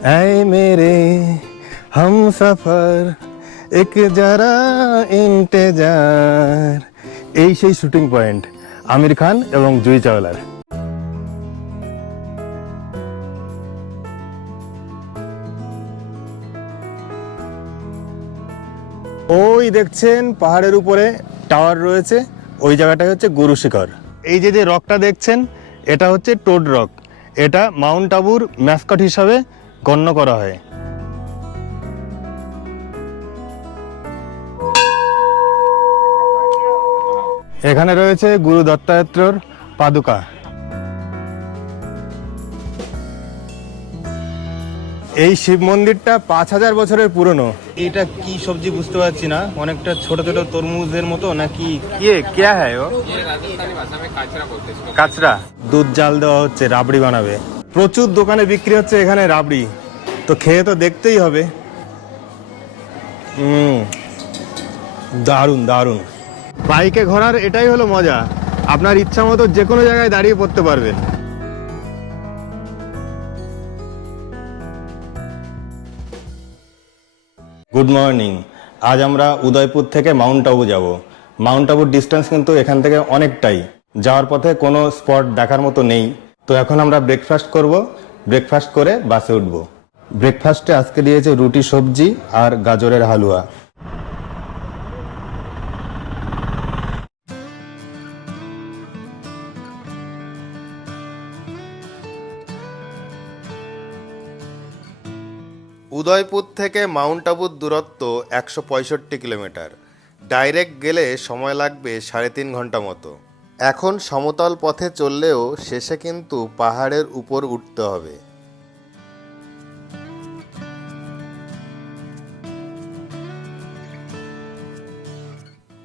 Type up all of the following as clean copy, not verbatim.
ऐ मेरे हम सफर एक जरा इंतजार এই সেই শুটিং পয়েন্ট আমির খান এবং জুহি চাওলার। ওই দেখছেন পাহাড়ের উপরে টাওয়ার রয়েছে, ওই জায়গাটাই হচ্ছে গুরু শিখর। এই যে যে রকটা দেখছেন এটা হচ্ছে টোড রক, এটা মাউন্ট আবুর ম্যাসকট হিসাবে গণ্য করা হয়। এখানে রয়েছে গুরু দত্তাত্রেয়র পাদুকা। এই শিব মন্দিরটা 5000 বছরের পুরনো। এটা কি সবজি বুঝতে পারছি না, অনেকটা ছোট ছোট তরমুজের মতো নাকি क्या है वो? ये राजस्थानी भाषा में काचरा बोलते हैं इसको। কাঁচরা। দুধ জাল দেওয়া হচ্ছে, রাবড়ি বানাবে। প্রচুর দোকানে বিক্রি হচ্ছে এখানে রাবড়ি, তো খেয়ে তো দেখতেই হবে। দারুণ দারুণ। বাইকে ঘোরার এটাই হলো মজা, আপনার ইচ্ছা মতো যে কোনো জায়গায় দাঁড়িয়ে পড়তে পারবেন। Good morning. আজ আমরা উদয়পুর থেকে মাউন্ট আবু যাব। মাউন্ট আবুর ডিস্টেন্স কিন্তু এখান থেকে অনেকটাই, যাওয়ার পথে কোনো স্পট দেখার মতো নেই। তো এখন আমরা ব্রেকফাস্ট করব, ব্রেকফাস্ট করে বাসে উঠব। ব্রেকফাস্টে আজকে দিয়েছে রুটি সবজি আর গাজরের হালুয়া। উদয়পুর থেকে মাউন্ট আবুর দূরত্ব 165 কিলোমিটার। ডাইরেক্ট গেলে সময় লাগবে 3.5 ঘন্টা মতো। এখন সমতল পথে চললেও শেষে কিন্তু পাহাড়ের উপর উঠতে হবে।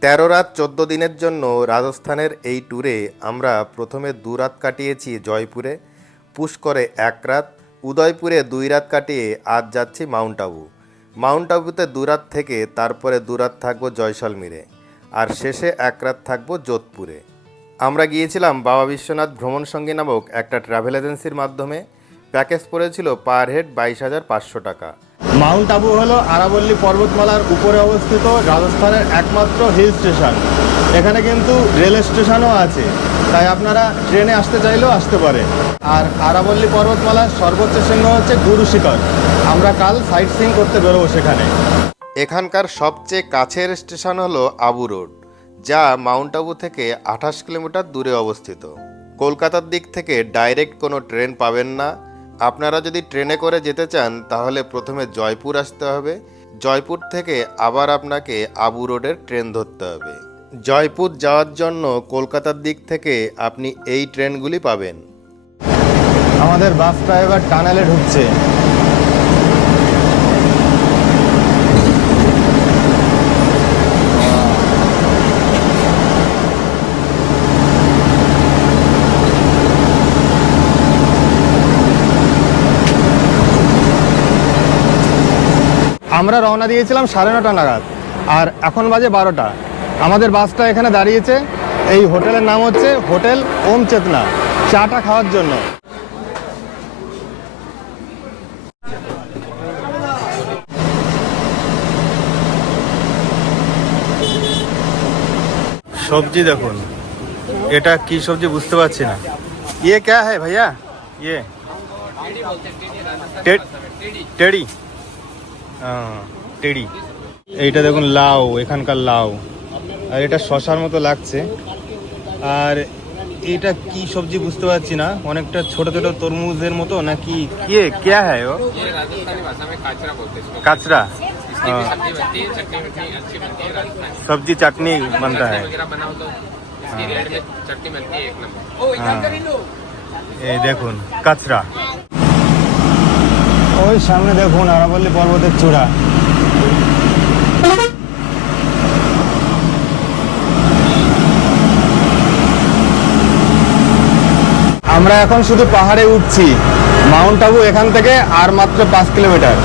13 রাত 14 দিনের জন্য রাজস্থানের এই ট্যুরে আমরা প্রথমে 2 রাত কাটিয়েছি জয়পুরে, পুষ্করে 1 রাত, উদয়পুরে 2 রাত কাটিয়ে আজ যাচ্ছি মাউন্ট আবু। মাউন্ট আবুতে 2 রাত থেকে তারপরে 2 রাত থাকবো জয়সলমীরে, আর শেষে 1 রাত থাকবো যোধপুরে। আমরা গিয়েছিলাম বাবা বিশ্বনাথ ভ্রমণ সঙ্গী নামক একটা ট্রাভেল এজেন্সির মাধ্যমে। প্যাকেজ পড়েছিল পার হেড 22,500 টাকা। মাউন্ট আবু হলো আরাবল্লী পর্বতমালার উপরে অবস্থিত রাজস্থানের একমাত্র হিল স্টেশন। এখানে কিন্তু রেল স্টেশনও আছে, তাই আপনারা ট্রেনে আসতে চাইলেও আসতে পারেন। আর আরাবল্লী পর্বতমালার সর্বোচ্চ শৃঙ্গ হচ্ছে গুরু শিখর। আমরা কাল সাইট সিইং করতে বেরোবো সেখানে। এখানকার সবচেয়ে কাছের স্টেশন হলো আবু রোড, যা মাউন্ট আবু থেকে 28 কিলোমিটার দূরে অবস্থিত। কলকাতার দিক থেকে ডাইরেক্ট কোনো ট্রেন পাবেন না। আপনারা যদি ট্রেনে করে যেতে চান তাহলে প্রথমে জয়পুর আসতে হবে, জয়পুর থেকে আবার আপনাকে আবু রোডের ট্রেন ধরতে হবে। জয়পুর যাওয়ার জন্য কলকাতার দিক থেকে আপনি এই ট্রেনগুলি পাবেন। আমাদের বাসটা এবার টানেলে ঢুকছে। আমরা রওনা দিয়েছিলাম 9:30 নাগাদ, আর এখন বাজে 12টা। আমাদের বাসটা এখানে দাঁড়িয়েছে। এই হোটেলের নাম হচ্ছে হোটেল ওম চেতনা, চাটা খাওয়ার জন্য। সবজি দেখুন, এটা কি সবজি বুঝতে পারছি না। ইয়ে क्या है भैया? ये টেডি। টেডি। এইটা দেখুন লাউ, এখানকার লাউ, আর এটা শশার মতো লাগছে। আর এটা কি সবজি বুঝতে পারছি না, অনেকটা ছোট ছোট তরমুজের মতো নাকি क्या है वो? ये राजस्थानी भाषा में काचरा बोलते हैं इसको। কাঁচরা। इसकी भी सब्जी बनती है, चटनी वटनी अच्छी बनती है राजस्थानी। सब्जी चटनी बनता है। वगैरह बनाओ तो इसकी रेड में चटनी बनती है एक नंबर। এই দেখুন কাঁচরা। ওই সামনে দেখুন আরাবল্লী পর্বতের চূড়া। আমরা এখন শুধু পাহাড়ে উঠছি। মাউন্ট আবু এখান থেকে আর মাত্র 5 কিলোমিটার।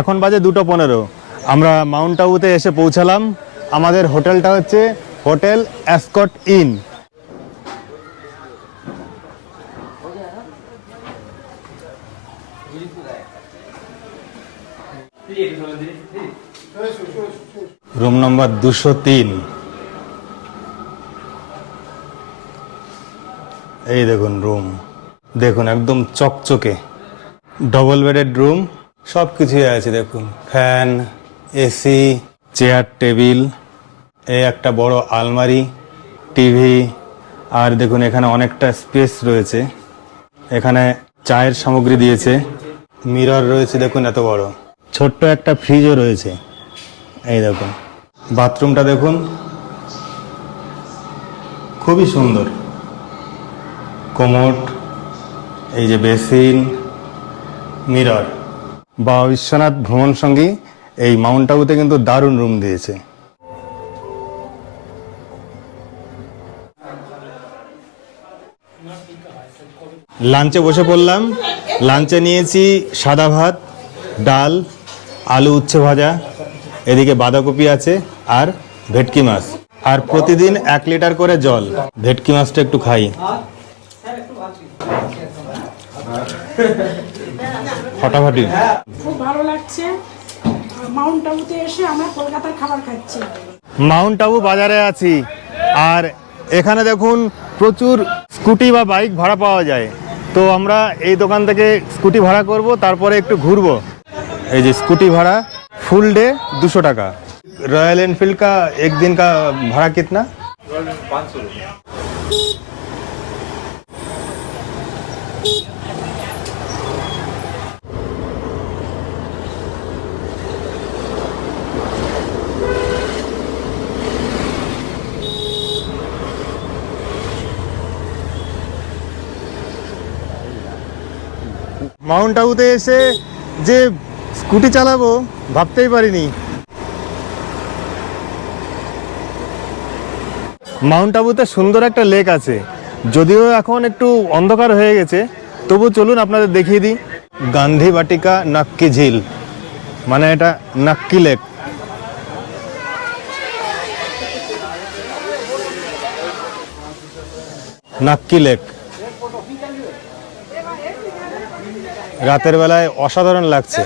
এখন বাজে 2:15। আমরা মাউন্ট আবুতে এসে পৌঁছালাম। আমাদের হোটেলটা হচ্ছে হোটেল অ্যাসকট ইন। Room number 203। এই দেখুন রুম, দেখুন একদম চকচকে, ডবল বেডেড রুম, সব কিছুই আছে। দেখুন ফ্যান, এসি, চেয়ার টেবিল, এই একটা বড় আলমারি, টিভি, আর দেখুন এখানে অনেকটা স্পেস রয়েছে। এখানে চায়ের সামগ্রী দিয়েছে, মিরর রয়েছে দেখুন এত বড়, ছোট্ট একটা ফ্রিজও রয়েছে। এই দেখুন বাথরুমটা দেখুন, খুবই সুন্দর, কোমোড, এই যে বেসিন, মিরর। বাবা বিশ্বনাথ ভ্রমণ সঙ্গী এই মাউন্ট আবুতে কিন্তু দারুণ রুম দিয়েছে। লাঞ্চে বসে পড়লাম। লাঞ্চে নিয়েছি সাদা ভাত, ডাল, আলু উচ্ছে ভাজা, এদিকে বাঁধাকপি আছে আর ভেটকি মাছ, আর প্রতিদিন 1 লিটার করে জল। ভেটকি মাছটা একটু খাই। ফাটাফাটি। খুব ভালো লাগছে। মাউন্ট আবুতে এসে আমরা কলকাতার খাবার খাচ্ছি। মাউন্ট আবু বাজারে আছি, আর এখানে দেখুন প্রচুর স্কুটি বা বাইক ভাড়া পাওয়া যায়। তো আমরা এই দোকান থেকে স্কুটি ভাড়া করব, তারপরে একটু ঘুরবো। এই যে স্কুটি ভাড়া, ফুল डे 200 টাকা। रॉयल एनफील्ड का एक दिन का भाड़ा कितना? 500 रुपये। মাউন্ট আবুতে এসে যে স্কুটি চালাবো ভাবতেই পারিনি। মাউন্ট আবুতে সুন্দর একটা লেক আছে, যদিও এখন একটু অন্ধকার হয়ে গেছে, তবু চলুন আপনাদের দেখিয়ে দিই। গান্ধী বাটিকা নাক্কি ঝিল, মানে এটা নাক্কি লেক। নাক্কি লেক রাতের বেলায় অসাধারণ লাগছে।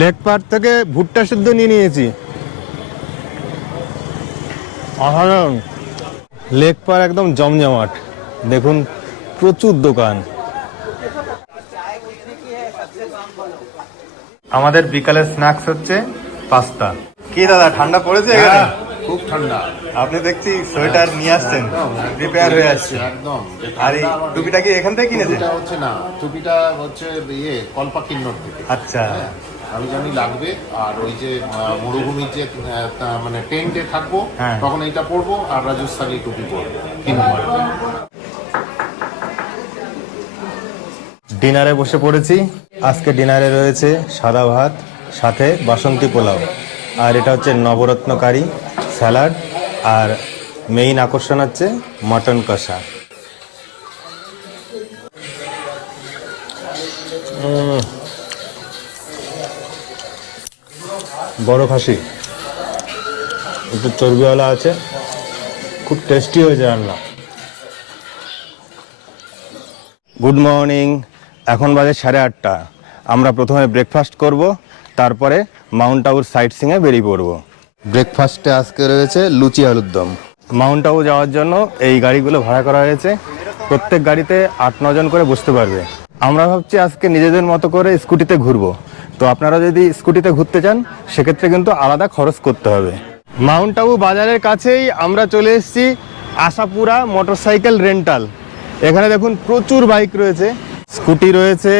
লেক পার্ক থেকে ভুট্টা সিদ্ধ নিয়ে নিয়েছি, অসাধারণ। লেক পার্ক একদম জমজমাট, দেখুন প্রচুর দোকান। আমাদের বিকালের স্ন্যাক্স হচ্ছে পাস্তা। কি দাদা ঠান্ডা পড়েছে এখানে? খুব ঠান্ডা। আপনি দেখছি সোয়েটার নিয়ে আসছেন, প্রিপেয়ার হয়ে আসছে। একদম। আর এই টুপিটা কি এখান থেকে কিনেছেন? টুপিটা হচ্ছে না, টুপিটা হচ্ছে কল্পাকিন্নর থেকে। আচ্ছা, আমি জানি লাগবে। আর ওই যে মরুভূমির যে মানে টেন্টে থাকবো, হ্যাঁ। তখন এইটা পরবো আর রাজস্থানী টুপি পরবো, কিনবো। ডিনারে বসে পড়েছি। আজকে ডিনারে রয়েছে সাদা ভাত, সাথে বাসন্তী পোলাও, আর এটা হচ্ছে নবরত্ন কারি, স্যালাড, আর মেইন আকর্ষণ হচ্ছে মটন কষা। বড় খাসি, একটু চর্বিওয়ালা আছে, খুব টেস্টি হয়েছে রান্না। গুড মর্নিং, এখন বাজে 8:30। আমরা প্রথমে ব্রেকফাস্ট করব, তারপরে মাউন্ট আবুর সাইট সিংয়ে বেরিয়ে পড়ব। ব্রেকফাস্টে আজকে রয়েছে লুচি আলুর দম। মাউন্ট আবু যাওয়ার জন্য এই গাড়িগুলো ভাড়া করা হয়েছে, প্রত্যেক গাড়িতে 8-9 জন করে বসতে পারবে। আমরা ভাবছি আজকে নিজেদের মতো করে স্কুটিতে ঘুরবো। তো আপনারা যদি স্কুটিতে ঘুরতে চান সেক্ষেত্রে কিন্তু আলাদা খরচ করতে হবে। মাউন্ট আবু বাজারের কাছেই আমরা চলে এসেছি আশাপুরা মোটরসাইকেল রেন্টাল। এখানে দেখুন প্রচুর বাইক রয়েছে, স্কুটি রয়েছে,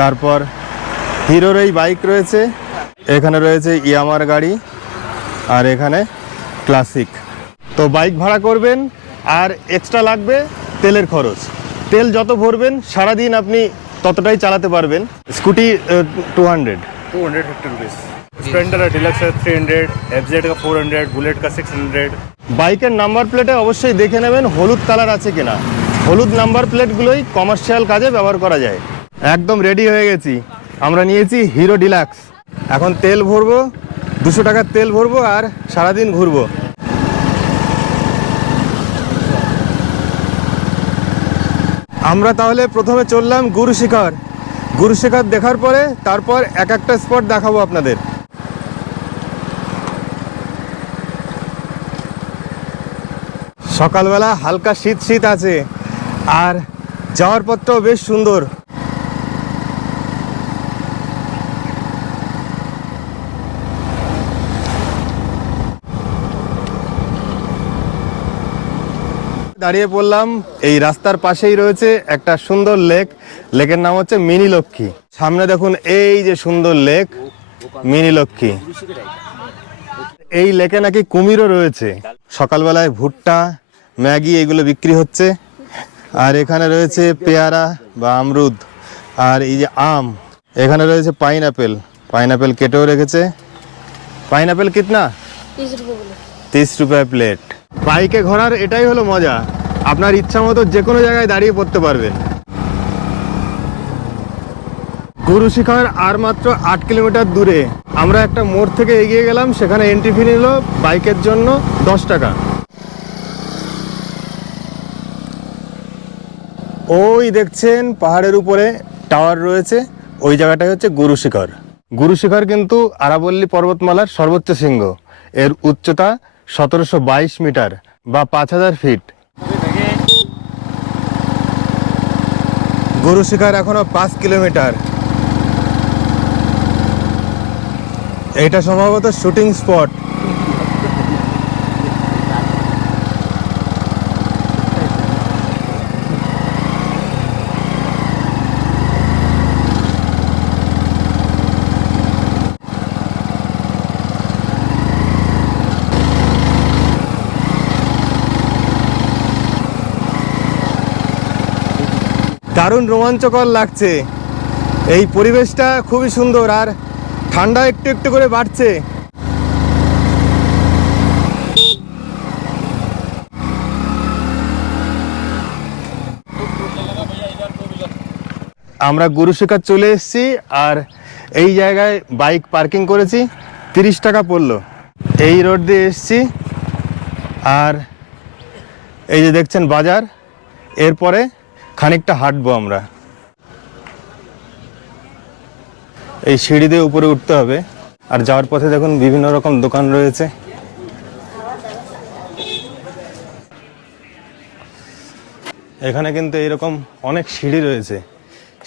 তারপর হিরোর এই বাইক রয়েছে, এখানে রয়েছে ইয়ামার গাড়ি, আর এখানে ক্লাসিক। তো বাইক ভাড়া করবেন, আর এক্সট্রা লাগবে তেলের খরচ। তেল যত ভরবেন সারাদিন আপনি ততটাই চালাতে পারবেন। স্কুটি 250 रुपीज़, स्प्लेंडर है, डिलक्स है 300, एफजेड का 400, बुलेट का 600। বাইকের নাম্বার প্লেটে অবশ্যই দেখে নেবেন হলুদ কালার আছে কিনা। হলুদ নাম্বার প্লেটগুলোই কমার্শিয়াল কাজে ব্যবহার করা যায়। একদম রেডি হয়ে গেছি। আমরা নিয়েছি হিরো ডিলাক্স, এখন তেল ভরবো, 200 টাকার তেল ভরবো আর সারাদিন ঘুরবো। আমরা তাহলে প্রথমে চললাম গুরু শিখর। গুরু শিখর দেখার পরে তারপর এক একটা স্পট দেখাবো আপনাদের। সকালবেলা হালকা শীত শীত আছে আর যাওয়ার পথটাও বেশ সুন্দর। দাঁড়িয়ে পড়লাম, এই রাস্তার পাশেই রয়েছে একটা সুন্দর লেক। লেকের নাম হচ্ছে মিনি লক্ষ্মী। সামনে দেখুন এই যে সুন্দর লেক মিনি লক্ষ্মী। এই লেকে নাকি কুমিরও রয়েছে। সকালবেলায় ভুট্টা, ম্যাগি এগুলো বিক্রি হচ্ছে। আর এখানে রয়েছে পেয়ারা বা আমরুদ, আর এই যে আম। এখানে রয়েছে পাইনাপেল, পাইনাপেল কেটেও রেখেছে। পাইনাপেল কিতনা? 30 রুপিয়া প্লেট। বাইকে ঘোরার এটাই হলো মজা, আপনার ইচ্ছা মতো যে কোনো জায়গায় দাঁড়িয়ে পড়তে পারবেন। গুরু শিখর আর মাত্র 8 কিলোমিটার দূরে। আমরা একটা মোড় থেকে এগিয়ে গেলাম, সেখানে এন্ট্রি ফি নিল বাইকের জন্য 10 টাকা। ওই দেখছেন পাহাড়ের উপরে টাওয়ার রয়েছে, ওই জায়গাটাই হচ্ছে গুরু শিখর। গুরু শিখর কিন্তু আরাবল্লী পর্বতমালার সর্বোচ্চ শৃঙ্গ। এর উচ্চতা 1722 মিটার বা 5000 ফিট। গুরু শিখর এখনো 5 কিলোমিটার। এটা সম্ভবত শুটিং স্পট। দারুণ রোমাঞ্চকর লাগছে, এই পরিবেশটা খুবই সুন্দর আর ঠান্ডা একটু একটু করে বাড়ছে। আমরা গুরু শিখর চলে এসেছি আর এই জায়গায় বাইক পার্কিং করেছি, 30 টাকা পড়লো। এই রোড দিয়ে এসেছি আর এই যে দেখছেন বাজার, এরপরে খানিকটা হাঁটবো আমরা। এই সিঁড়ি দিয়ে উপরে উঠতে হবে আর যাওয়ার পথে দেখুন বিভিন্ন রকম দোকান রয়েছে। এখানে কিন্তু এইরকম অনেক সিঁড়ি রয়েছে,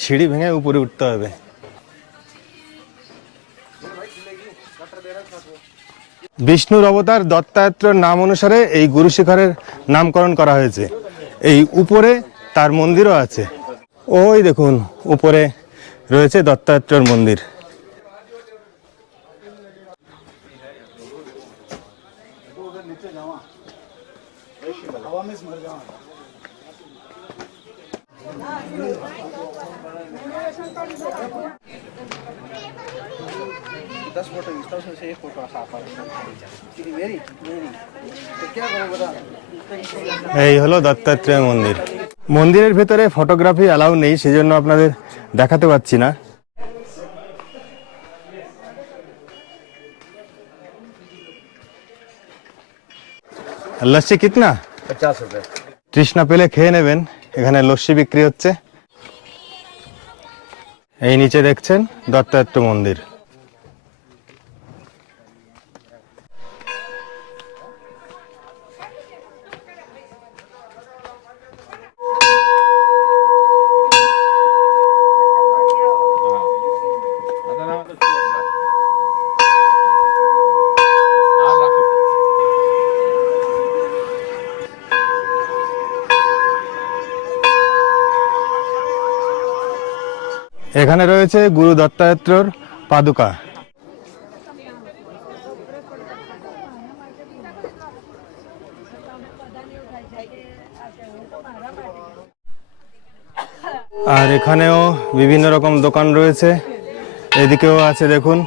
সিঁড়ি ভেঙে উপরে উঠতে হবে। বিষ্ণুর অবতার দত্তাত্রেয়র নাম অনুসারে এই গুরু শিখরের নামকরণ করা হয়েছে। এই উপরে তার মন্দিরও আছে, ওই দেখুন উপরে রয়েছে দত্তাত্রেয়র মন্দির। এই হলো দত্তাত্রেয় মন্দির। মন্দিরের ভেতরে ফটোগ্রাফি অ্যালাউ নেই, সেজন্য আপনাদের দেখাতে পাচ্ছি না। লস্যি কিতনা? 50 रुपए। তৃষ্ণা পেলে খেয়ে নেবেন, এখানে লস্যি বিক্রি হচ্ছে। এই নিচে দেখছেন দত্তাত্রেয় মন্দির। এখানে রয়েছে গুরু দত্তাত্রেয়র পাদুকা। আর এখানেও বিভিন্ন রকম দোকান রয়েছে, এদিকেও আছে দেখুন।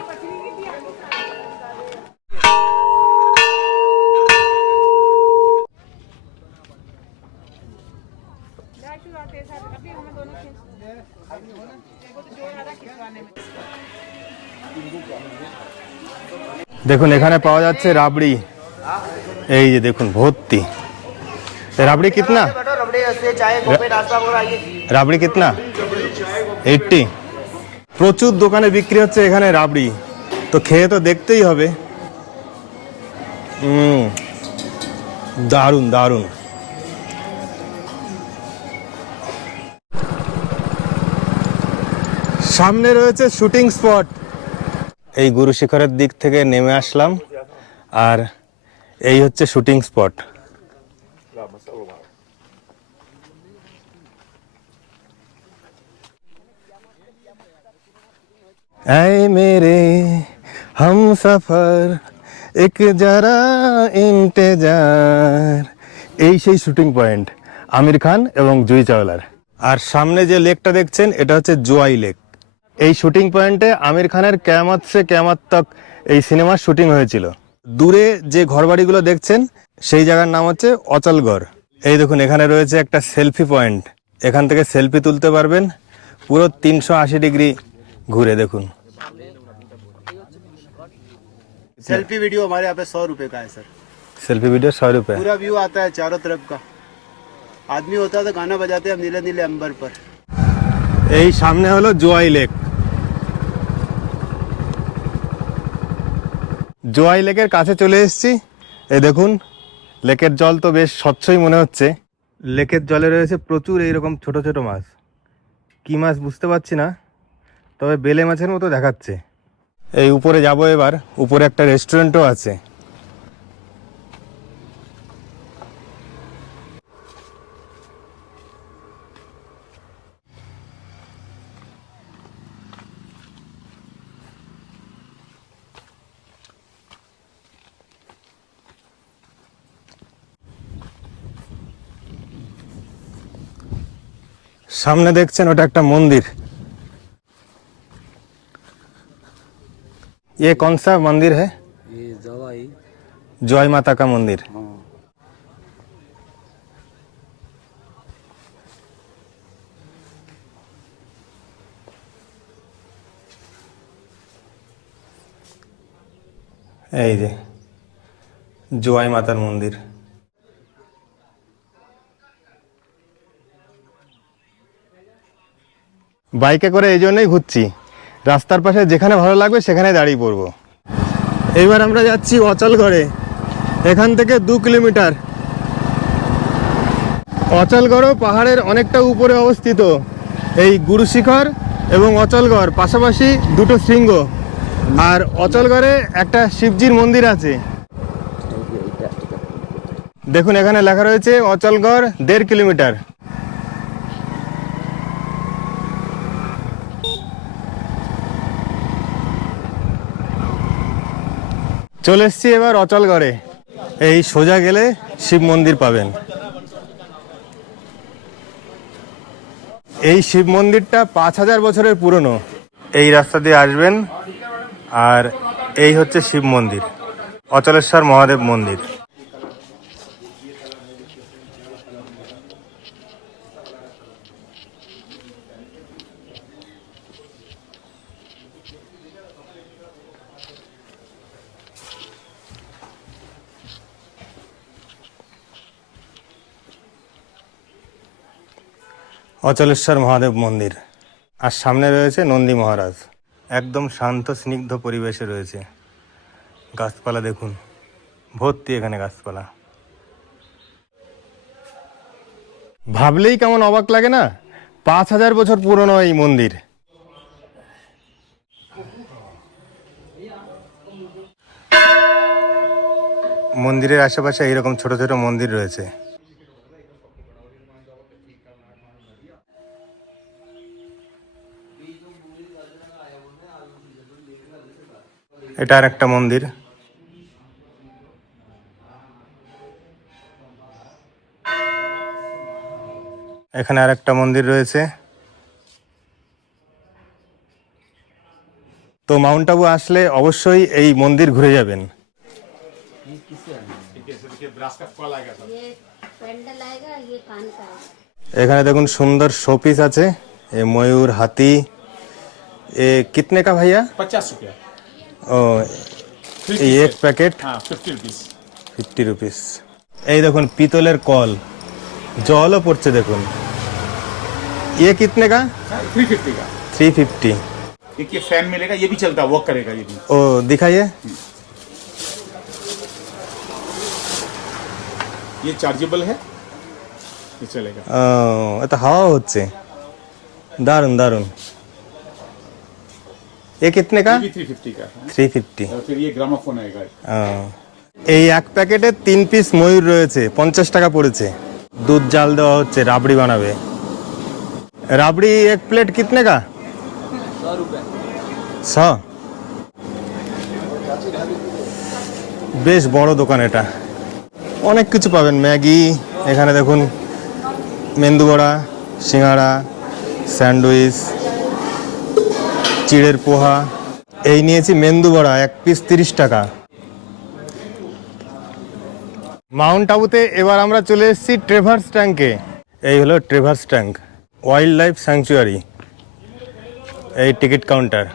দেখুন এখানে পাওয়া যাচ্ছে রাবড়ি, এই যে দেখুন ভর্তি। রাবড়ি কিতনা? রাবড়ি কিতনা? 80। প্রচুর দোকানে বিক্রি হচ্ছে এখানে রাবড়ি, তো খেয়ে তো দেখতেই হবে। দারুণ দারুণ। সামনে রয়েছে শুটিং স্পট। এই গুরু শিখরের দিক থেকে নেমে আসলাম, আর এই হচ্ছে শুটিং স্পট। ऐ मेरे हम सफर एक जरा इंतजार, এই সেই শুটিং পয়েন্ট আমির খান এবং জুহি চাওলার। আর সামনে যে লেকটা দেখছেন এটা হচ্ছে জোয়াই লেক। এই শুটিং পয়েন্টে আমির খানের কেয়ামত সে কেয়ামত তক এই সিনেমার শুটিং হয়েছিল। দূরে যে ঘরবাড়িগুলো দেখছেন সেই জায়গার নাম হচ্ছে অচলগড়। এই দেখুন এখানে রয়েছে একটা সেলফি পয়েন্ট, এখান থেকে সেলফি তুলতে পারবেন পুরো 380 ডিগ্রি ঘুরে। দেখুন सेल्फी वीडियो हमारे यहाँ पे 100 रुपए का है सर। सेल्फी वीडियो 100 रुपए। पूरा व्यू आता है चारों तरफ का। आदमी होता है तो गाना बजाते हैं हम नीले नीले अंबर पर। এই সামনে হলো জোয়াই লেক। জোয়াই লেকের কাছে চলে এসেছি। এই দেখুন লেকের জল তো বেশ স্বচ্ছই মনে হচ্ছে। লেকের জলে রয়েছে প্রচুর এইরকম ছোট ছোট মাছ। কি মাছ বুঝতে পারছি না, তবে বেলে মাছের মতো দেখাচ্ছে। এই উপরে যাব এবার, উপরে একটা রেস্টুরেন্টও আছে। সামনে দেখছেন ওটা একটা মন্দির। ये कौन सा मंदिर है? ये जवाई जवाई माता का मंदिर। এই যে জোয়াই মাতার মন্দির। বাইকে করে এই জন্যই ঘুরছি, রাস্তার পাশে যেখানে ভালো লাগবে সেখানে দাঁড়িয়ে পড়বো। এইবার আমরা যাচ্ছি অচলগড়ে, এখান থেকে 2 কিলোমিটার। অচলগড়ও পাহাড়ের অনেকটা উপরে অবস্থিত। এই গুরু শিখর এবং অচলগড় পাশাপাশি দুটো শৃঙ্গ, আর অচলগড়ে একটা শিবজির মন্দির আছে। দেখুন এখানে লেখা রয়েছে অচলগড় 1.5 কিলোমিটার। চলে এসছি এবার অচলগড়ে। এই সোজা গেলে শিব মন্দির পাবেন। এই শিব মন্দিরটা 5000 বছরের পুরনো। এই রাস্তা দিয়ে আসবেন, আর এই হচ্ছে শিব মন্দির, অচলেশ্বর মহাদেব মন্দির। অচলেশ্বর মহাদেব মন্দির, আর সামনে রয়েছে নন্দী মহারাজ। একদম শান্ত স্নিগ্ধ পরিবেশে রয়েছে। গাছপালা দেখুন, ভর্তি এখানে গাছপালা। ভাবলেই কেমন অবাক লাগে না, 5000 বছর পুরনো এই মন্দির। মন্দিরের আশেপাশে এইরকম ছোট ছোট মন্দির রয়েছে। এটা আর একটা মন্দির। এখানে আর একটা মন্দির রয়েছে। তো মাউন্ট আবু আসলে অবশ্যই এই মন্দির ঘুরে যাবেন। এখানে দেখুন সুন্দর শোপিস আছে, এ ময়ূর, হাতি। এ কিতনে কা ভাইয়া? 50 रुपया। ও এই এক প্যাকেট हाँ 50 रुपीज़ 50 রুপিস। এই দেখুন পিতলের কল, জলও পড়ছে দেখুন। ये कितने का? 350 का 350। एक ये फैन मिलेगा, ये भी चलता है, वर्क करेगा ये भी। ओ दिखाइए। ये चार्जेबल है, ये चलेगा। ও এটা হাওয়া হচ্ছে, দারুন দারুন। ये कितने का? ये भी 350 का है। 350। और फिर ये ग्रामाफोन आएगा। এই এক প্যাকেটে 3 পিস ময়ূর রয়েছে, 50 টাকা পড়েছে। দুধ জাল দেওয়া হচ্ছে, রাবড়ি বানাবে। রাবড়ি এক প্লেট कितने का? 100 रुपए। 100। বেশ বড় দোকান এটা, অনেক কিছু পাবেন। ম্যাগি, এখানে দেখুন মেন্দু বড়া, সিঙ্গাড়া, স্যান্ডউইচ, চিড়ের পোহা। এই নিয়েছি মেন্দু বড়া, এক পিস 30 টাকা। মাউন্ট আবুতে এবার আমরা চলে এসেছি ট্রেভার্স ট্যাঙ্কে। এই হলো ট্রেভার্স ট্যাঙ্ক, ওয়াইল্ড লাইফ স্যাংচুয়ারি। এই টিকিট কাউন্টার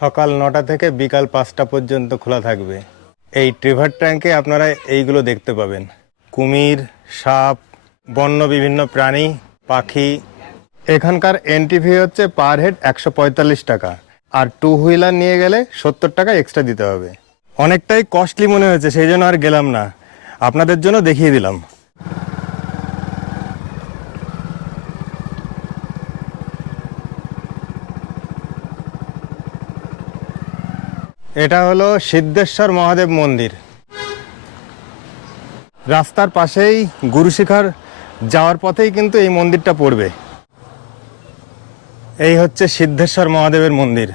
সকাল 9টা থেকে বিকাল 5টা পর্যন্ত খোলা থাকবে। এই ট্রেভার ট্যাঙ্কে আপনারা এইগুলো দেখতে পাবেন: কুমির, সাপ, বন্য বিভিন্ন প্রাণী, পাখি। এখানকার এন্ট্রি ফি হচ্ছে পার হেড 145 টাকা, আর 2 হুইলার নিয়ে গেলে 70 টাকা এক্সট্রা দিতে হবে। অনেকটাই কস্টলি মনে হয়েছে, সেই জন্য আর গেলাম না, আপনাদের জন্য দেখিয়ে দিলাম। এটা হলো সিদ্ধেশ্বর মহাদেব মন্দির। রাস্তার পাশেই গুরুশিখার যাওয়ার পথেই কিন্তু এই মন্দিরটা পড়বে। এই হচ্ছে সিদ্ধেশ্বর মহাদেবের মন্দির।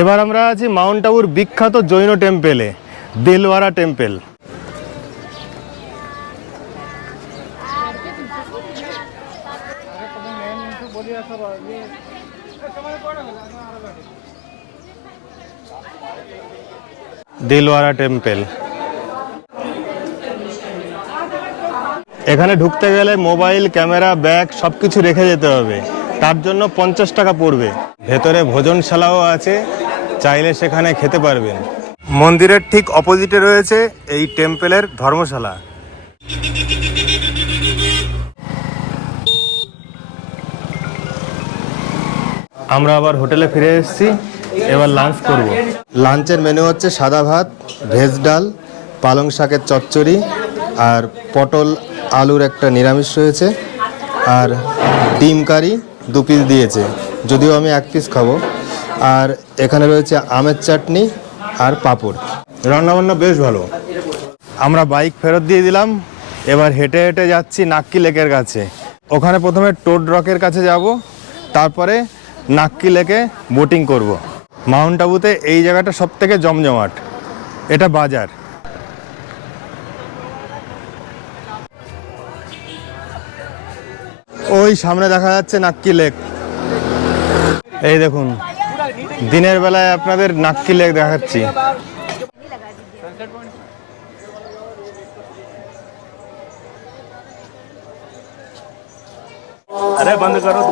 এবার আমরা আছি মাউন্ট আবুর বিখ্যাত জৈন টেম্পেলে, দেলওয়ারা টেম্পেল। দেলওয়ারা টেম্পেল। এখানে ঢুকতে গেলে মোবাইল, ক্যামেরা, ব্যাগ সবকিছু রেখে যেতে হবে, তার জন্য 50 টাকা পড়বে। ভেতরে ভোজনশালাও আছে, চাইলে সেখানে খেতে পারবেন। মন্দিরের ঠিক অপোজিটে রয়েছে এই টেম্পেলের ধর্মশালা। আমরা আবার হোটেলে ফিরে এসেছি, এবার লাঞ্চ করব। লাঞ্চের মেনু হচ্ছে সাদা ভাত, ভেজ ডাল, পালং শাকের চচ্চড়ি, আর পটল আলুর একটা নিরামিষ রয়েছে, আর ডিম কারি 2 পিস দিয়েছে, যদিও আমি 1 পিস খাবো। আর এখানে রয়েছে আমের চাটনি আর পাঁপড়। রান্নাবান্না বেশ ভালো। আমরা বাইক ফেরত দিয়ে দিলাম, এবার হেঁটে হেঁটে যাচ্ছি নাক্কি লেকের কাছে। ওখানে প্রথমে টোড রকের কাছে যাব, তারপরে নাক্কি লেকে বোটিং করব। মাউন্ট আবুতে এই জায়গাটা সবথেকে জমজমাট, এটা বাজার। ওই সামনে দেখা যাচ্ছে নাক্কি লেক। এই দেখুন, দিনের বেলায় আপনাদের নাক্কি লেক দেখাচ্ছি। अरे बंद करो।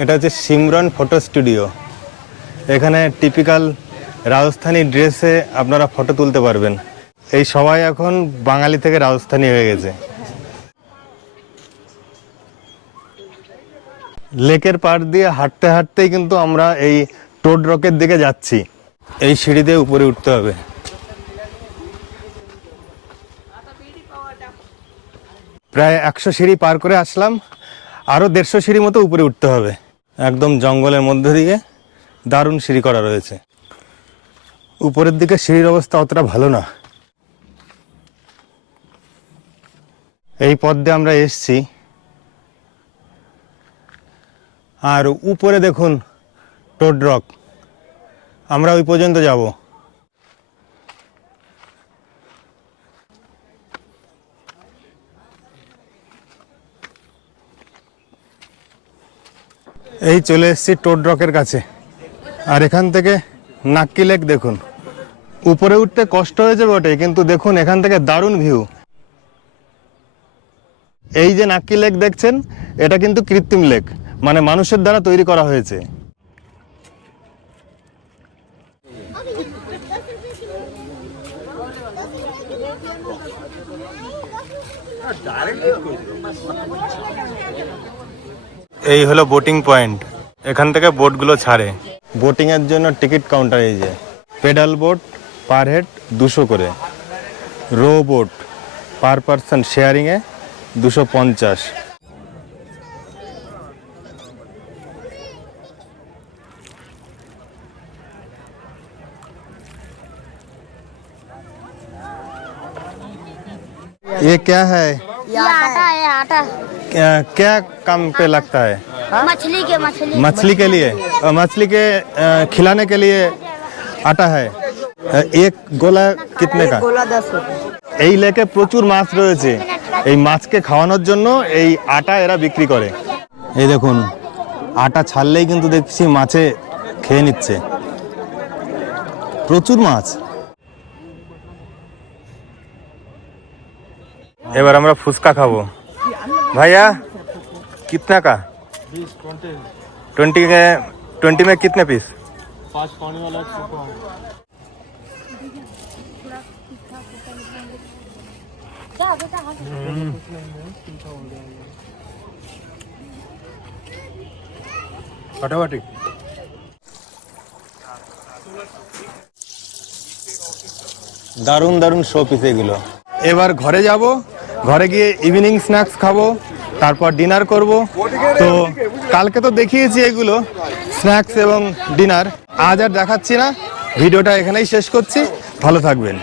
এটা হচ্ছে সিমরন ফটো স্টুডিও। এখানে টিপিক্যাল রাজস্থানী ড্রেসে আপনারা ফটো তুলতে পারবেন। এই সবাই এখন বাঙালি থেকে রাজস্থানী হয়ে গেছে। লেকের পাড় দিয়ে হাঁটতে হাঁটতেই কিন্তু আমরা এই টোড রকের দিকে যাচ্ছি। এই সিঁড়ি দিয়ে উপরে উঠতে হবে। প্রায় 100 সিঁড়ি পার করে আসলাম, আরও 150 সিঁড়ি মতো উপরে উঠতে হবে। একদম জঙ্গলের মধ্য দিয়ে দারুণ সিঁড়ি করা রয়েছে। উপরের দিকে সিঁড়ির অবস্থা অতটা ভালো না। এই পথ দিয়ে আমরা এসছি, আর উপরে দেখুন টোড রক। আমরা ওই পর্যন্ত যাব। এই চলে এসেছি টোড রকের কাছে। আর এখান থেকে নাক্কি লেক দেখুন, উপরে উঠতে কষ্ট হয়েছে বটে, কিন্তু দেখুন এখান থেকে দারুণ ভিউ। এই যে নাক্কি লেক দেখছেন, এটা কিন্তু কৃত্রিম লেক, মানে মানুষের দ্বারা তৈরি করা হয়েছে। এই হলো বোটিং পয়েন্ট, এখান থেকে বোটগুলো ছাড়ে। বোটিং এর জন্য টিকিট কাউন্টার এই যে, পেডাল বোট পার হেড 200 করে, row boat per person sharing এ 250। ये क्या है? ये आटा है, आटा क्या काम पे लगता है? मछली के मछली के लिए, मछली के खिलाने के लिए आटा है। एक गोला कितने का? गोला 10 रुपए। এই লেকে প্রচুর মাছ রয়েছে, এই মাছকে খাওয়ানোর জন্য এই আটা এরা বিক্রি করে। এই দেখুন, আটা ছাড়লেই কিন্তু দেখছি মাছে খেয়ে নিচ্ছে, প্রচুর মাছ। এবার আমরা ফুচকা খাবো। ভাইয়া कितना का? 20 में कितने पीस? 5 पानी वाला फटाफट। দারুণ দারুণ শো পিস এগুলো। এবার ঘরে যাব, ঘরে গিয়ে ইভিনিং স্ন্যাক্স খাবো, তারপর ডিনার করব। তো কালকে তো দেখিয়েছি এগুলো স্ন্যাক্স এবং ডিনার, আজ আর দেখাচ্ছি না। ভিডিওটা এখানেই শেষ করছি, ভালো থাকবেন।